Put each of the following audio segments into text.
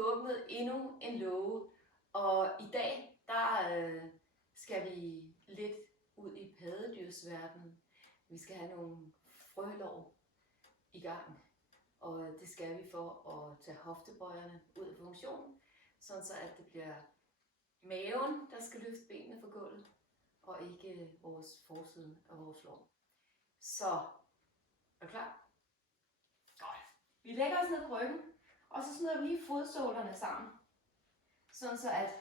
åbnet endnu en låge, og i dag der skal vi lidt ud i paddedyrsverdenen. Vi skal have nogle frølår i gang, og det skal vi for at tage hoftebøjerne ud af funktion, sådan så at det bliver maven, der skal løfte benene fra gulvet, og ikke vores forside af vores lår. Så, er du klar? Godt. Vi lægger os ned på ryggen, og så smider vi lige fodsålerne sammen, sådan så at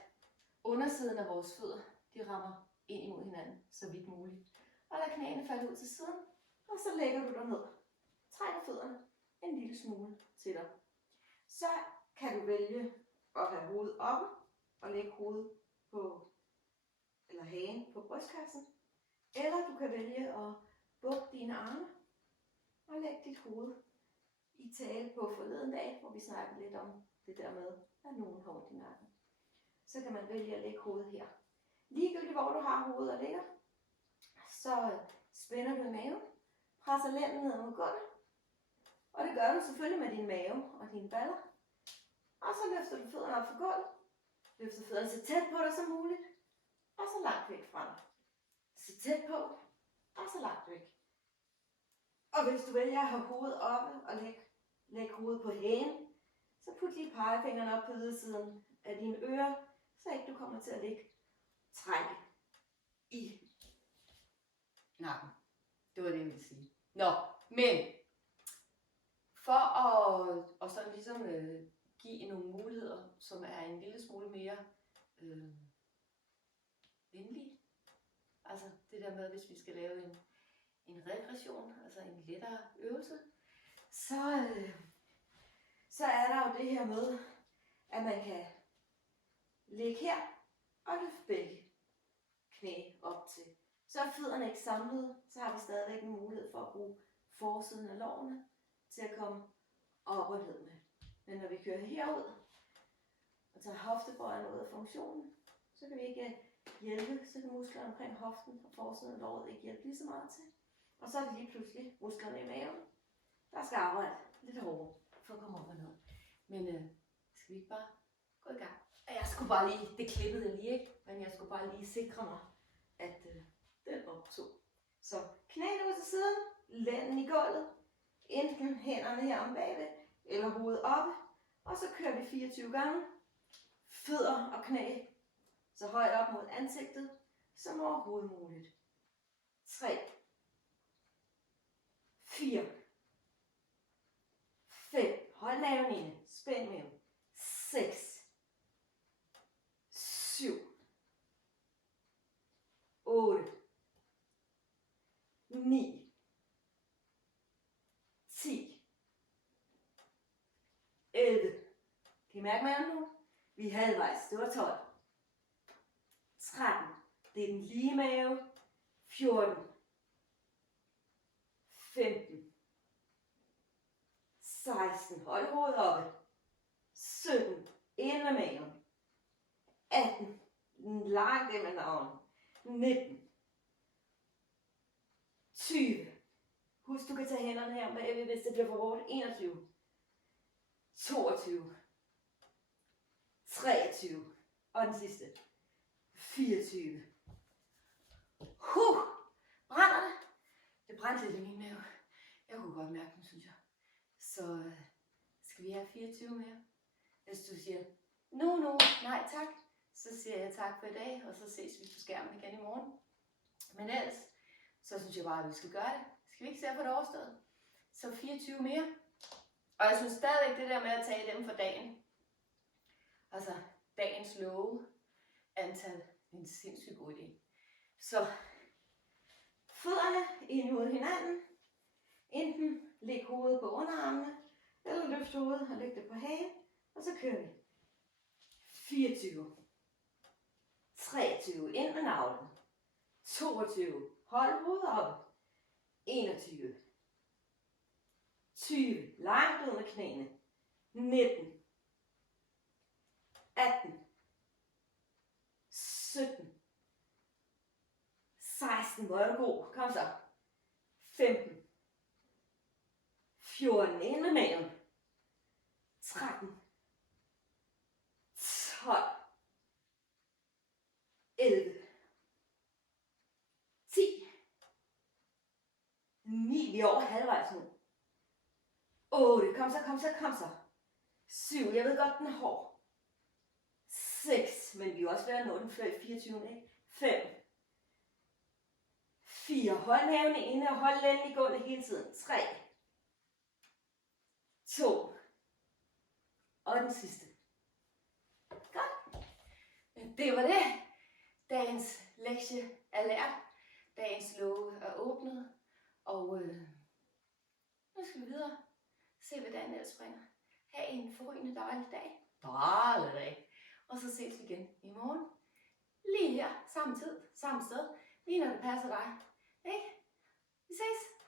undersiden af vores fødder, de rammer ind imod hinanden, så vidt muligt. Og lad knæene falde ud til siden, og så lægger du dig ned. Trækker fødderne en lille smule til dig. Så kan du vælge at have hovedet oppe, og lægge hovedet på, eller hagen på brystkassen. Eller du kan vælge at bukke dine arme, og lægge dit hoved i tale på forleden dag, hvor vi snakkede lidt om det der med, at nogen har ondt i nakken. Så kan man vælge at lægge hovedet her. Ligegyldigt hvor du har hovedet og ligger, så spænder du i maven, presser lænden ned mod gulvet, og det gør du selvfølgelig med din mave og dine baller. Og så løfter du fødderne op fra gulvet, løfter fødderne så tæt på dig som muligt, og så langt væk fra dig. Så tæt på, og så langt væk. Og hvis du vælger at have hovedet oppe og lægge hovedet på hagen, så put lige pegefingrene op på ydersiden af dine ører, så ikke du kommer til at trække i nakken. Det var det, jeg ville sige. Nå, men for at sådan ligesom give nogle muligheder, som er en lille smule mere venlige. Altså det der med, hvis vi skal lave en regression, altså en lettere øvelse, så er der jo det her med, at man kan ligge her og løfte begge knæ op til. Så er fødderne ikke samlet, så har vi stadigvæk en mulighed for at bruge forsiden af lårene til at komme op og ned med. Men når vi kører herud og tager hoftebøjerne ud af funktionen, så kan vi ikke hjælpe, så kan musklerne omkring hoften og forsiden af låret ikke hjælpe lige så meget til. Og så er det lige pludselig musklerne i maven, der skal arbejde lidt hårdere for at komme op og ned. Men skal vi ikke bare gå i gang? Jeg skulle bare lige, det klippede jeg lige ikke, men jeg skulle bare lige sikre mig, at den optog. Så knæene ud til siden, lænden i gulvet, enten hænderne her om bagved, eller hovedet oppe, og så kører vi 24 gange. Fødder og knæ så højt op mod ansigtet, som overhovedet muligt. 3, 4, 5, hold maven inde, spænd maven. 6, 7, 8, 9, 10, 11. Kan I mærke maven nu? Vi er halvvejs, det var 12. 13, det er den lige mave. 14, 15, 16, hold hovedet oppe. 17, ind med maven. 18, langt ind med navlen. 19, 20, husk du kan tage hænderne her bagved, hvis det bliver for hårdt. 21, 22, 23, og den sidste. 24. Brænder det? Det brændte lidt i min mave. Jeg kunne godt mærke den, synes jeg. Så skal vi have 24 mere? Hvis du siger, no, nej tak, så siger jeg tak for i dag, og så ses vi på skærmen igen i morgen. Men ellers, så synes jeg bare, at vi skal gøre det. Skal vi ikke se at få det overstået? Så 24 mere. Og jeg synes stadigvæk det der med at tage dem for dagen. Altså dagens love antal. En sindssygt god idé. Så fødderne ind mod hinanden. Enten læg hovedet på underarmene, eller løft hovedet og læg det på hagen. Og så kører vi. 24. 23. Ind med navlen. 22. Hold hovedet oppe. 21. 20. Langt ud med knæene. 19. 18. 17. 16. Hvor er du god? Kom så. 15. 14. Ind med maven. 13. 9, vi er over halvvejs nu. 8, kom så. 7, jeg ved godt, den er hård. 6, men vi er også ved at nå den før i 24, ikke? 5. 4, hold nævne inde og hold lænden i gulvet hele tiden. 3. 2. Og den sidste. Godt. Det var det. Dagens lektie er lært. Dagens låge er åbnet. Og nu skal vi videre. Se, hvad dagen ellers bringer. Ha' en forrygende dejlig dag. Dejlig dag. Og så ses vi igen i morgen. Lige her, samme tid, samme sted. Lige når det passer dig. Ikke? Vi ses.